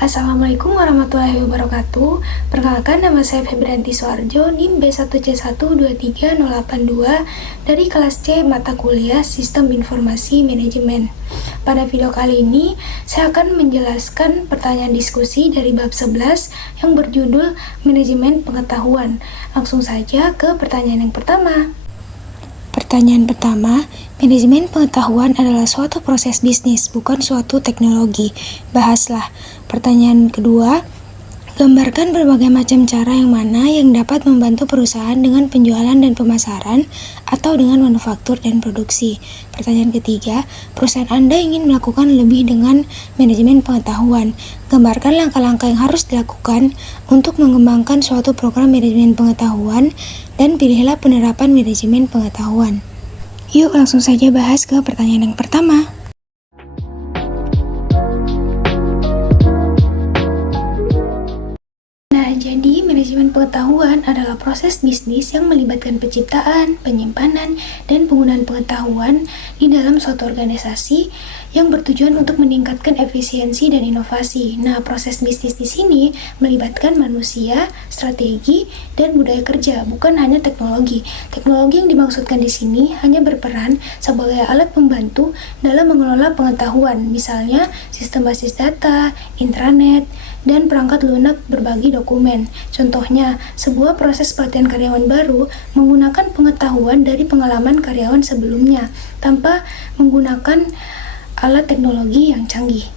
Assalamualaikum warahmatullahi wabarakatuh. Perkenalkan, nama saya Febrianti Suarjo, NIM B1C1230882 dari kelas C mata kuliah Sistem Informasi Manajemen. Pada video kali ini, saya akan menjelaskan pertanyaan diskusi dari bab 11 yang berjudul Manajemen Pengetahuan. Langsung saja ke pertanyaan yang pertama. Pertanyaan pertama, manajemen pengetahuan adalah suatu proses bisnis, bukan suatu teknologi. Bahaslah. Pertanyaan kedua, gambarkan berbagai macam cara yang mana yang dapat membantu perusahaan dengan penjualan dan pemasaran atau dengan manufaktur dan produksi. Pertanyaan ketiga, perusahaan Anda ingin melakukan lebih dengan manajemen pengetahuan. Gambarkan langkah-langkah yang harus dilakukan untuk mengembangkan suatu program manajemen pengetahuan dan pilihlah penerapan manajemen pengetahuan. Yuk langsung saja bahas ke pertanyaan yang pertama. Jadi, manajemen pengetahuan adalah proses bisnis yang melibatkan penciptaan, penyimpanan, dan penggunaan pengetahuan di dalam suatu organisasi yang bertujuan untuk meningkatkan efisiensi dan inovasi. Nah, proses bisnis di sini melibatkan manusia, strategi, dan budaya kerja, bukan hanya teknologi. Teknologi yang dimaksudkan di sini hanya berperan sebagai alat pembantu dalam mengelola pengetahuan, misalnya sistem basis data, intranet, dan perangkat lunak berbagi dokumen. Contohnya, sebuah proses pelatihan karyawan baru menggunakan pengetahuan dari pengalaman karyawan sebelumnya tanpa menggunakan alat teknologi yang canggih.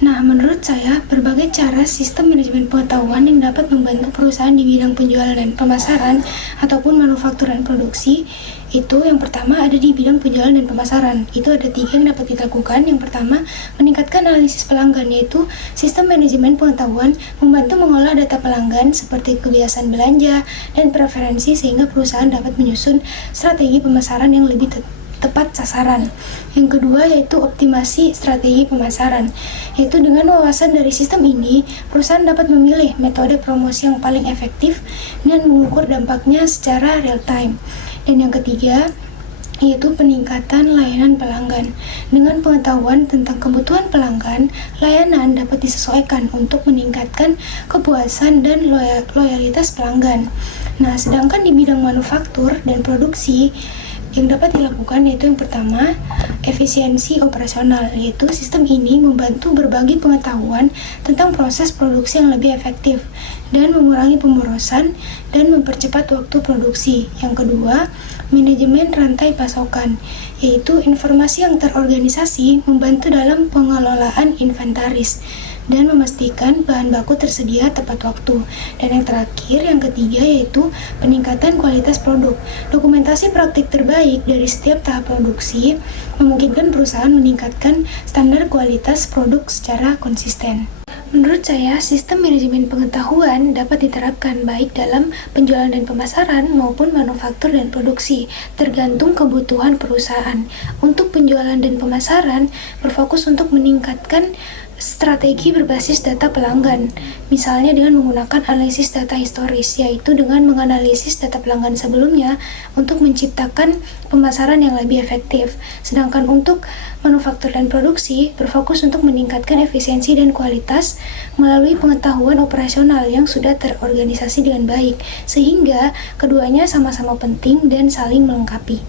Nah, menurut saya, berbagai cara sistem manajemen pengetahuan yang dapat membantu perusahaan di bidang penjualan dan pemasaran ataupun manufaktur dan produksi itu yang pertama ada di bidang penjualan dan pemasaran. Itu ada 3 yang dapat dilakukan. Yang pertama, meningkatkan analisis pelanggan, yaitu sistem manajemen pengetahuan membantu mengolah data pelanggan seperti kebiasaan belanja dan preferensi sehingga perusahaan dapat menyusun strategi pemasaran yang lebih tepat sasaran. Yang kedua yaitu optimasi strategi pemasaran, yaitu dengan wawasan dari sistem ini, perusahaan dapat memilih metode promosi yang paling efektif dan mengukur dampaknya secara real time. Dan yang ketiga yaitu peningkatan layanan pelanggan. Dengan pengetahuan tentang kebutuhan pelanggan, layanan dapat disesuaikan untuk meningkatkan kepuasan dan loyalitas pelanggan. Nah, sedangkan di bidang manufaktur dan produksi, yang dapat dilakukan yaitu yang pertama, efisiensi operasional, yaitu sistem ini membantu berbagi pengetahuan tentang proses produksi yang lebih efektif dan mengurangi pemborosan dan mempercepat waktu produksi. Yang kedua, manajemen rantai pasokan, yaitu informasi yang terorganisasi membantu dalam pengelolaan inventaris dan memastikan bahan baku tersedia tepat waktu. Dan yang terakhir, yang ketiga, yaitu peningkatan kualitas produk. Dokumentasi praktik terbaik dari setiap tahap produksi memungkinkan perusahaan meningkatkan standar kualitas produk secara konsisten. Menurut saya, sistem manajemen pengetahuan dapat diterapkan baik dalam penjualan dan pemasaran maupun manufaktur dan produksi, tergantung kebutuhan perusahaan. Untuk penjualan dan pemasaran, berfokus untuk meningkatkan strategi berbasis data pelanggan, misalnya dengan menggunakan analisis data historis, yaitu dengan menganalisis data pelanggan sebelumnya untuk menciptakan pemasaran yang lebih efektif. Sedangkan untuk manufaktur dan produksi, berfokus untuk meningkatkan efisiensi dan kualitas melalui pengetahuan operasional yang sudah terorganisasi dengan baik, sehingga keduanya sama-sama penting dan saling melengkapi.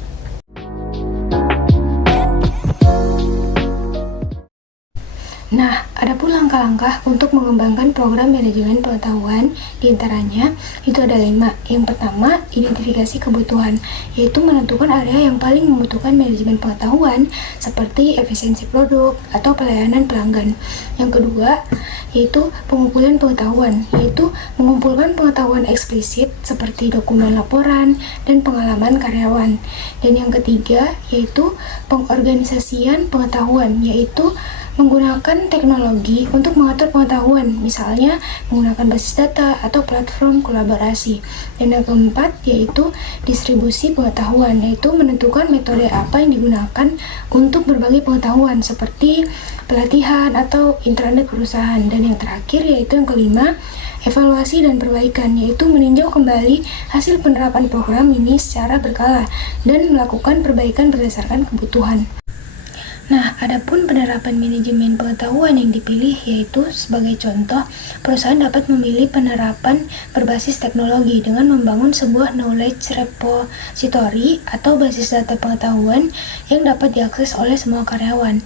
Nah, adapun langkah-langkah untuk mengembangkan program manajemen pengetahuan, diantaranya itu ada 5. Yang pertama, identifikasi kebutuhan, yaitu menentukan area yang paling membutuhkan manajemen pengetahuan seperti efisiensi produk atau pelayanan pelanggan. Yang kedua, yaitu pengumpulan pengetahuan, yaitu mengumpulkan pengetahuan eksplisit seperti dokumen laporan dan pengalaman karyawan. Dan yang ketiga, yaitu pengorganisasian pengetahuan, yaitu menggunakan teknologi teknologi untuk mengatur pengetahuan, misalnya menggunakan basis data atau platform kolaborasi. Dan yang keempat yaitu distribusi pengetahuan, yaitu menentukan metode apa yang digunakan untuk berbagi pengetahuan seperti pelatihan atau intranet perusahaan. Dan yang terakhir yaitu yang kelima, evaluasi dan perbaikan, yaitu meninjau kembali hasil penerapan program ini secara berkala dan melakukan perbaikan berdasarkan kebutuhan. Nah, adapun penerapan manajemen pengetahuan yang dipilih yaitu sebagai contoh, perusahaan dapat memilih penerapan berbasis teknologi dengan membangun sebuah knowledge repository atau basis data pengetahuan yang dapat diakses oleh semua karyawan.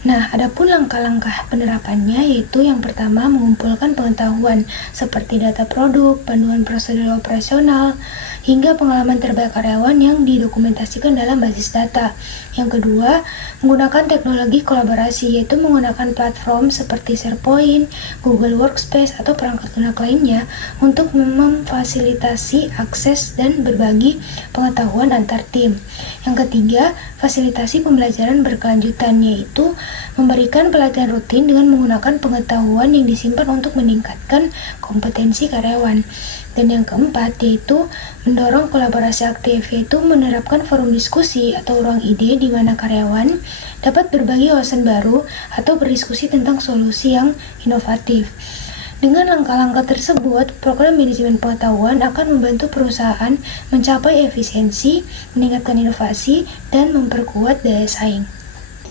Nah, adapun langkah-langkah penerapannya yaitu yang pertama mengumpulkan pengetahuan seperti data produk, panduan prosedur operasional, hingga pengalaman terbaik karyawan yang didokumentasikan dalam basis data. Yang kedua, menggunakan teknologi kolaborasi yaitu menggunakan platform seperti SharePoint, Google Workspace, atau perangkat lunak lainnya untuk memfasilitasi akses dan berbagi pengetahuan antar tim. Yang ketiga, fasilitasi pembelajaran berkelanjutan yaitu memberikan pelatihan rutin dengan menggunakan pengetahuan yang disimpan untuk meningkatkan kompetensi karyawan. Dan yang keempat yaitu mendorong kolaborasi aktif, yaitu menerapkan forum diskusi atau ruang ide di mana karyawan dapat berbagi wawasan baru atau berdiskusi tentang solusi yang inovatif. Dengan langkah-langkah tersebut, program manajemen pengetahuan akan membantu perusahaan mencapai efisiensi, meningkatkan inovasi, dan memperkuat daya saing.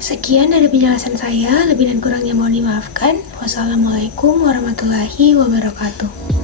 Sekian dari penjelasan saya, lebih dan kurangnya mohon dimaafkan. Wassalamualaikum warahmatullahi wabarakatuh.